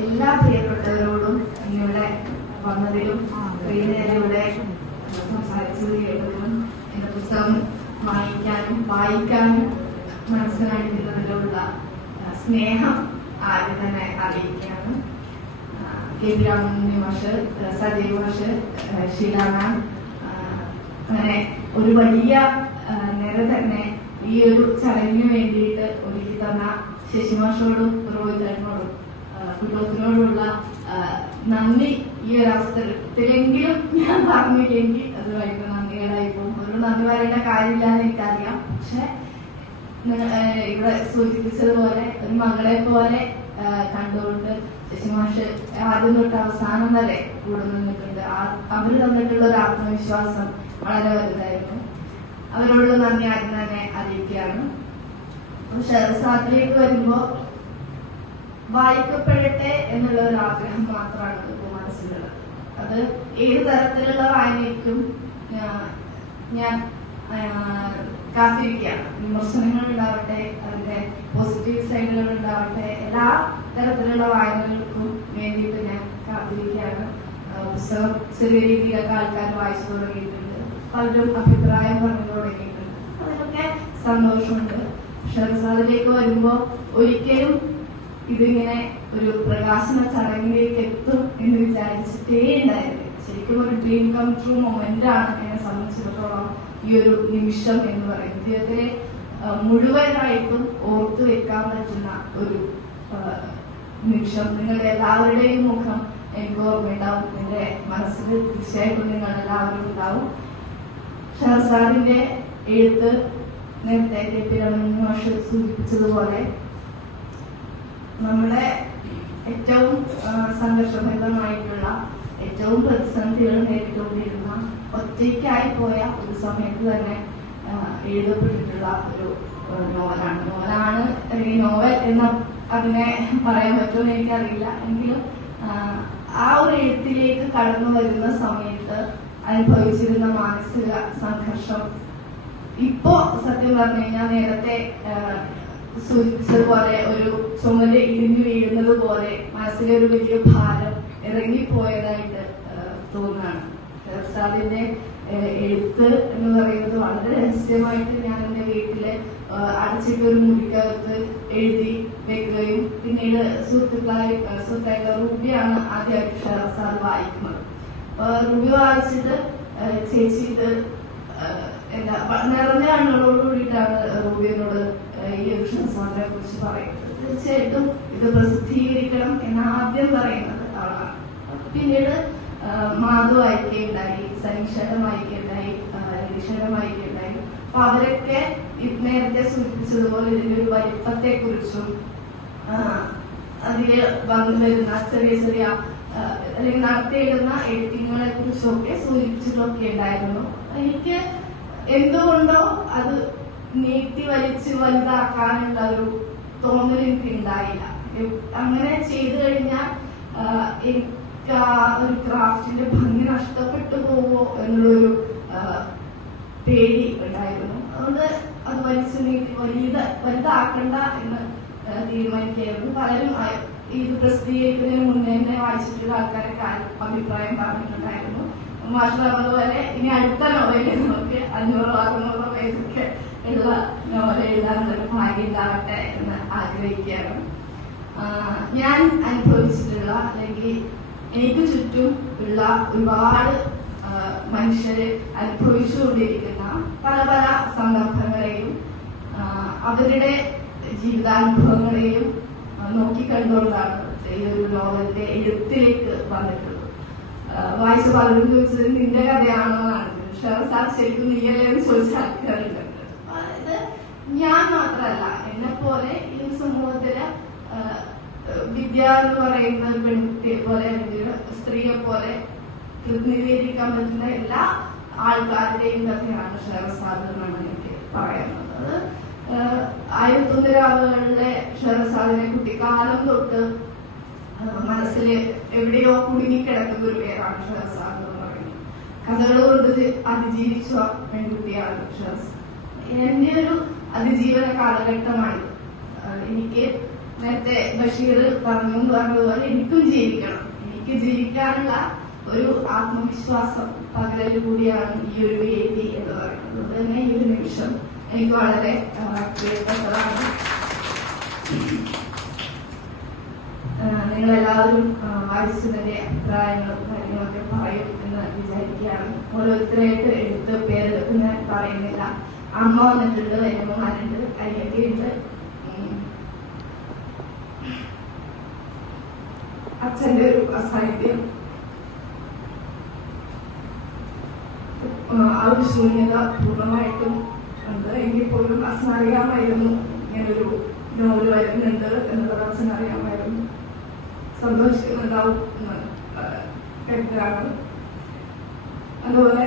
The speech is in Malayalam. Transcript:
എല്ലാ പ്രിയപ്പെട്ടവരോടും ഇന്നിവിടെ വന്നതിലും ഇവിടെ സംസാരിച്ചത് കേട്ടതിലും എന്റെ പുസ്തകം വായിക്കാനും മനസ്സിലാക്കുന്നതിലുള്ള സ്നേഹം ആദ്യം തന്നെ അറിയിക്കുകയാണ്. കെ പി രാമൻ മാഷ്, സജീവ് മാഷ്, ഷീല മാം, അങ്ങനെ ഒരു വലിയ നിര തന്നെ ഈ ഒരു ചടങ്ങിന് വേണ്ടിയിട്ട് ഒരുക്കി തന്ന ശശിമാഷോടും റോഹിതനോടും കുടുംബത്തിനോടുള്ള നന്ദി ഈ ഒരു അവസരത്തിലെങ്കിലും ഞാൻ പറഞ്ഞില്ലെങ്കിൽ അത് ഭയങ്കര നന്ദികളായി പോകും. ഒരു നന്ദി പറയേണ്ട കാര്യമില്ലാന്ന് എനിക്കറിയാം. പക്ഷെ ഇവിടെ സൂചിപ്പിച്ചതുപോലെ ഒരു മകളെ പോലെ കണ്ടുകൊണ്ട് ശശിമാഷ് ആദ്യം തൊട്ട് അവസാനം വരെ കൂടെ നിന്നിട്ടുണ്ട്. അവര് തന്നിട്ടുള്ള ഒരു ആത്മവിശ്വാസം വളരെ വലുതായിരുന്നു. അവരോട് നന്ദി ആദ്യം തന്നെ അറിയിക്കുകയാണ്. ഷെഹർസാദിലേക്ക് വരുമ്പോ വായിക്കപ്പെടട്ടെ എന്നുള്ള ഒരു ആഗ്രഹം മാത്രമാണ് ഇപ്പോൾ മനസ്സിലുള്ളത്. അത് ഏത് തരത്തിലുള്ള വായനയ്ക്കും ഞാൻ കാത്തിരിക്കുകയാണ്. വിമർശനങ്ങൾ ഉണ്ടാവട്ടെ, അതിന്റെ പോസിറ്റീവ് സൈഡുകൾ ഉണ്ടാവട്ടെ, എല്ലാ തരത്തിലുള്ള വായനകൾക്കും വേണ്ടിയിട്ട് ഞാൻ കാത്തിരിക്കുകയാണ്. പുസ്തകം ചെറിയ രീതിയിലൊക്കെ ആൾക്കാർ വായിച്ചു തുടങ്ങിയിട്ടുണ്ട്. പലരും അഭിപ്രായം പറഞ്ഞു തുടങ്ങിയിട്ടുണ്ട്. അതിലൊക്കെ സന്തോഷമുണ്ട്. ഷെഹർസാദിലേക്ക് വരുമ്പോ ഒരിക്കലും ഇതിങ്ങനെ ഒരു പ്രകാശന ചടങ്ങിലേക്ക് എത്തും എന്ന് വിചാരിച്ചിട്ടേ ഉണ്ടായിരുന്നു. ശരിക്കും ഒരു ഡ്രീം കം ട്രൂ മൊമെന്റ് ആണ് എന്നെ സംബന്ധിച്ചിടത്തോളം ഈ ഒരു നിമിഷം എന്ന് പറയുന്നത്. ജീവിതത്തിലെ മുഴുവനായിട്ടും ഓർത്തു വെക്കാൻ പറ്റുന്ന ഒരു നിമിഷം. നിങ്ങളുടെ എല്ലാവരുടെയും മുഖം എനിക്ക് ഓർമ്മയുണ്ടാവും. എന്റെ മനസ്സിൽ തീർച്ചയായിട്ടും നിങ്ങൾ എല്ലാവരും ഉണ്ടാവും. ഷെഹർസാദിന്റെ എഴുത്ത് നേരത്തെ കെ പി രാമൻ മാഷ് സൂചിപ്പിച്ചതുപോലെ നമ്മുടെ ഏറ്റവും സംഘർഷഭരിതമായിട്ടുള്ള ഏറ്റവും പ്രതിസന്ധികൾ നേരിട്ടുകൊണ്ടിരുന്ന ഒറ്റയ്ക്കായി പോയ ഒരു സമയത്ത് തന്നെ എഴുതപ്പെട്ടിട്ടുള്ള ഒരു നോവലാണ് അല്ലെങ്കിൽ നോവൽ എന്ന് അതിനെ പറയാൻ പറ്റുമെന്ന് എനിക്കറിയില്ല. എങ്കിലും ആ ഒരു എഴുത്തിലേക്ക് കടന്നു വരുന്ന സമയത്ത് അനുഭവിച്ചിരുന്ന മാനസിക സംഘർഷം ഇപ്പോ സത്യം പറഞ്ഞു കഴിഞ്ഞാൽ നേരത്തെ സൂചിപ്പിച്ചതുപോലെ ഒരു ചുമല് ഇടിഞ്ഞു വീഴുന്നത് പോലെ മനസ്സിലെ ഒരു വലിയ ഭാരം ഇറങ്ങിപ്പോയതായിട്ട് തോന്നുകയാണ്. ഷെഹർസാദിന്റെ എഴുത്ത് എന്ന് പറയുന്നത് വളരെ രഹസ്യമായിട്ട് ഞാൻ എന്റെ വീട്ടില് അടച്ചിട്ട് ഒരു മുറിക്കകത്ത് എഴുതി വെക്കുകയും പിന്നീട് സുഹൃത്തായ റൂബിയാണ് ആദ്യമായിട്ട് ഷെഹർസാദ് വായിക്കുന്നത്. റൂബി വായിച്ചിട്ട് ചേച്ചി ഇത് എന്താ നിറഞ്ഞ കണ്ണുകളോട് കൂടിയിട്ടാണ് റൂബിയോട് ഈ ഒരു ഷെഹർസാദിനെ കുറിച്ച് പറയുന്നത്. തീർച്ചയായിട്ടും ഇത് പ്രസിദ്ധീകരിക്കണം എന്ന് ആദ്യം പറയുന്നത് അവളാണ്. പിന്നീട് മാധു വായിക്കുകയുണ്ടായി, സനീഷേട്ടൻ വായിക്കുകയുണ്ടായി, രതീഷേട്ടൻ വായിക്കുകയുണ്ടായി. അപ്പൊ അവരൊക്കെ നേരത്തെ സൂചിപ്പിച്ചതുപോലെ ഇതിന്റെ ഒരു വലിപ്പത്തെ കുറിച്ചും അതിൽ വന്നു വരുന്ന ചെറിയ ചെറിയ അല്ലെങ്കിൽ നടത്തിയിടുന്ന എഡിറ്റിങ്ങുകളെ കുറിച്ചൊക്കെ സൂചിപ്പിച്ചിട്ടൊക്കെ ഉണ്ടായിരുന്നു. എനിക്ക് എന്തുകൊണ്ടോ അത് നീട്ടി വലിച്ച് വലുതാക്കാനുള്ള ഒരു തോന്നൽ എനിക്ക് ഉണ്ടായില്ല. അങ്ങനെ ചെയ്തു കഴിഞ്ഞാൽ എനിക്ക് ആ ഒരു ക്രാഫ്റ്റിന്റെ ഭംഗി നഷ്ടപ്പെട്ടു പോവോ എന്നുള്ളൊരു പേടി ഉണ്ടായിരുന്നു. അതുകൊണ്ട് അത് വലിച്ചു നീട്ടി വലുതാക്കണ്ട എന്ന് തീരുമാനിക്കായിരുന്നു. പലരും ഇത് പ്രസിദ്ധീകരിക്കുന്നതിന് മുന്നേ തന്നെ വായിച്ചിട്ടുള്ള ആൾക്കാരൊക്കെ അഭിപ്രായം പറഞ്ഞിട്ടുണ്ടായിരുന്നു. മാഷ് പറഞ്ഞതുപോലെ ഇനി അടുത്ത നോവലിൽ നമുക്ക് 500-600 പേരൊക്കെ ഉള്ള നോവൽ എഴുതാനുള്ള ഭാഗ്യം ഉണ്ടാവട്ടെ എന്ന് ആഗ്രഹിക്കുകയാണ്. ഞാൻ അനുഭവിച്ചിട്ടുള്ള അല്ലെങ്കിൽ എനിക്ക് ചുറ്റും ഉള്ള ഒരുപാട് മനുഷ്യര് അനുഭവിച്ചുകൊണ്ടിരിക്കുന്ന പല പല സന്ദർഭങ്ങളെയും അവരുടെ ജീവിതാനുഭവങ്ങളെയും നോക്കിക്കണ്ടുകൊണ്ടാണ് ഈ ഒരു നോവലിന്റെ എഴുത്തിലേക്ക് വന്നിട്ടുള്ളത്. വായിച്ച പലരും ചോദിച്ചത് നിന്റെ കഥയാണോ എന്നാണ്. ഷെഹർസാദ് ശരിക്കും നീയല്ലേന്ന് ചോദിച്ച ആൾക്കാരുണ്ട്. അതായത് ഞാൻ മാത്രമല്ല, എന്നെ പോലെ ഈ സമൂഹത്തില് വിദ്യ എന്ന് പറയുന്ന ഒരു പെൺകുട്ടിയെ പോലെ അല്ലെങ്കിൽ സ്ത്രീയെ പോലെ പ്രതിനിധീകരിക്കാൻ പറ്റുന്ന എല്ലാ ആൾക്കാരുടെയും കഥയാണ് ഷെഹർസാദ് എന്നാണ് എനിക്ക് പറയാനുള്ളത്. അത് 1001 രാവുകളിലെ ഷെഹർസാദിനെ കുട്ടിക്കാലം തൊട്ട് മനസ്സിൽ എവിടെയോ കുടുങ്ങിക്കിടക്കുന്ന ഒരു പേരാണ് ഷെഹർസാദ് എന്ന് പറയുന്നത്. കഥകൾ കൊണ്ട് അതിജീവിച്ച പെൺകുട്ടിയാണ് ഷെഹർസാദ്. എന്റെ ഒരു അതിജീവന കാലഘട്ടമാണിത്. എനിക്ക് നേരത്തെ ബഷീർ പറഞ്ഞതുപോലെ എനിക്കും ജീവിക്കണം. എനിക്ക് ജീവിക്കാനുള്ള ഒരു ആത്മവിശ്വാസം പകരൽ കൂടിയാണ് ഈ ഒരു വേദി എന്ന് പറയുന്നത്. അതുകൊണ്ട് തന്നെ ഈ ഒരു നിമിഷം എനിക്ക് വളരെ പ്രിയപ്പെട്ടതാണ്. നിങ്ങളെല്ലാവരും വായിച്ചതിന്റെ അഭിപ്രായങ്ങളും കാര്യങ്ങളൊക്കെ പറയും എന്ന് വിചാരിക്കുകയാണ്. ഓരോരുത്തരായിട്ട് എടുത്ത് പേരെടുത്ത് ഞാൻ പറയുന്നില്ല. അമ്മ വന്നിട്ടുണ്ട്, വല്യമ്മമാരുണ്ട്, അയ്യക്കയുണ്ട്, അച്ഛന്റെ ഒരു അസാഹിത്യം, ആ ഒരു ശൂന്യത പൂർണ്ണമായിട്ടും ഉണ്ട്. എങ്കിൽ പോലും അച്ഛനറിയാമായിരുന്നു ഇങ്ങനൊരു നോവല് വരുന്നുണ്ട് എന്നുള്ളത് അച്ഛനറിയാമായിരുന്നു. സന്തോഷിക്കുന്നുണ്ടാവും എന്ന് കരുതുകയാണ്. അതുപോലെ